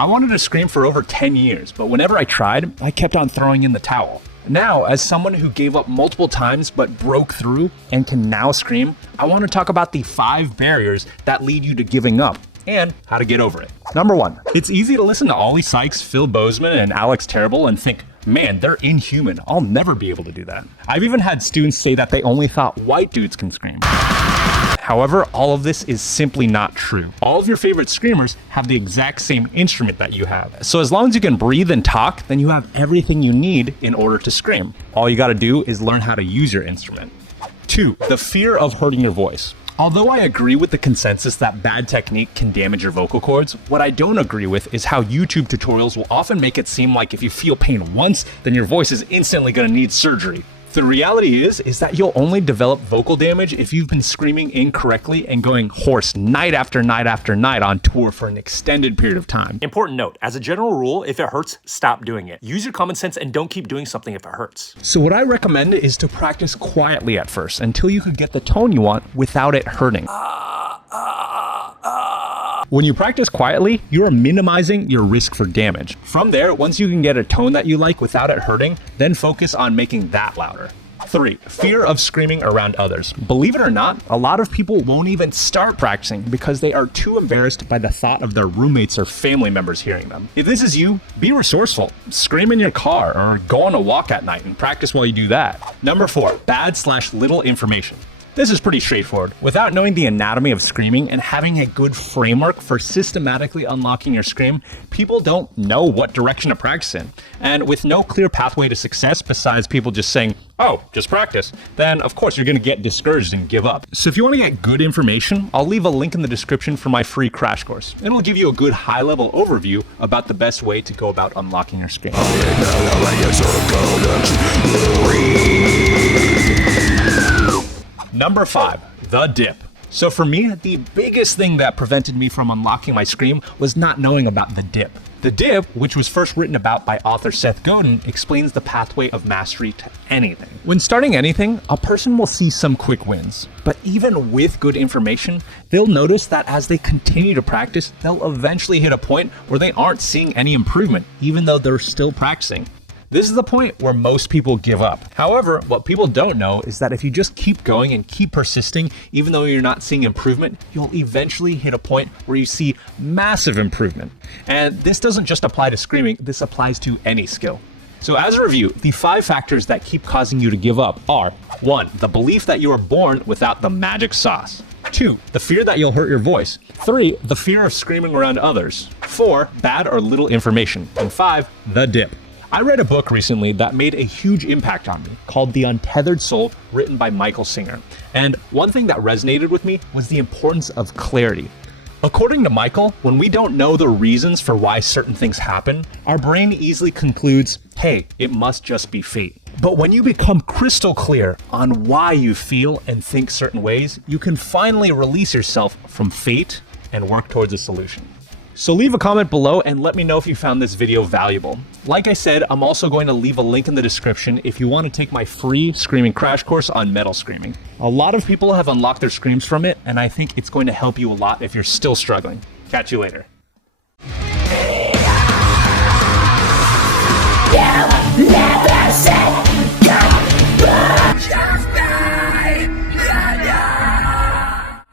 I wanted to scream for over 10 years, but whenever I tried, I kept on throwing in the towel. Now, as someone who gave up multiple times but broke through and can now scream, I want to talk about the 5 barriers that lead you to giving up and how to get over it. Number 1, it's easy to listen to Ollie Sykes, Phil Bozeman, and Alex Terrible and think, man, they're inhuman. I'll never be able to do that. I've even had students say that they only thought white dudes can scream. However, all of this is simply not true. All of your favorite screamers have the exact same instrument that you have. So as long as you can breathe and talk, then you have everything you need in order to scream. All you gotta do is learn how to use your instrument. 2, the fear of hurting your voice. Although I agree with the consensus that bad technique can damage your vocal cords, what I don't agree with is how YouTube tutorials will often make it seem like if you feel pain once, then your voice is instantly gonna need surgery. The reality is that you'll only develop vocal damage if you've been screaming incorrectly and going hoarse night after night after night on tour for an extended period of time. Important note, as a general rule, if it hurts, stop doing it. Use your common sense and don't keep doing something if it hurts. So what I recommend is to practice quietly at first until you can get the tone you want without it hurting. When you practice quietly, you are minimizing your risk for damage. From there, once you can get a tone that you like without it hurting, then focus on making that louder. 3, fear of screaming around others. Believe it or not, a lot of people won't even start practicing because they are too embarrassed by the thought of their roommates or family members hearing them. If this is you, be resourceful. Scream in your car or go on a walk at night and practice while you do that. Number 4, bad/little information. This is pretty straightforward. Without knowing the anatomy of screaming and having a good framework for systematically unlocking your scream, people don't know what direction to practice in. And with no clear pathway to success besides people just saying, oh, just practice, then of course you're gonna get discouraged and give up. So if you wanna get good information, I'll leave a link in the description for my free crash course. It'll give you a good high-level overview about the best way to go about unlocking your scream. Number 5, the dip. So for me, the biggest thing that prevented me from unlocking my scream was not knowing about the dip. The dip, which was first written about by author Seth Godin, explains the pathway of mastery to anything. When starting anything, a person will see some quick wins. But even with good information, they'll notice that as they continue to practice, they'll eventually hit a point where they aren't seeing any improvement, even though they're still practicing. This is the point where most people give up. However, what people don't know is that if you just keep going and keep persisting, even though you're not seeing improvement, you'll eventually hit a point where you see massive improvement. And this doesn't just apply to screaming, this applies to any skill. So as a review, the 5 factors that keep causing you to give up are 1, the belief that you are born without the magic sauce. 2, the fear that you'll hurt your voice. 3, the fear of screaming around others. 4, bad or little information. And 5, the dip. I read a book recently that made a huge impact on me called The Untethered Soul, written by Michael Singer. And one thing that resonated with me was the importance of clarity. According to Michael, when we don't know the reasons for why certain things happen, our brain easily concludes, hey, it must just be fate. But when you become crystal clear on why you feel and think certain ways, you can finally release yourself from fate and work towards a solution. So leave a comment below and let me know if you found this video valuable. Like I said, I'm also going to leave a link in the description if you want to take my free screaming crash course on metal screaming. A lot of people have unlocked their screams from it, and I think it's going to help you a lot if you're still struggling. Catch you later. Yeah.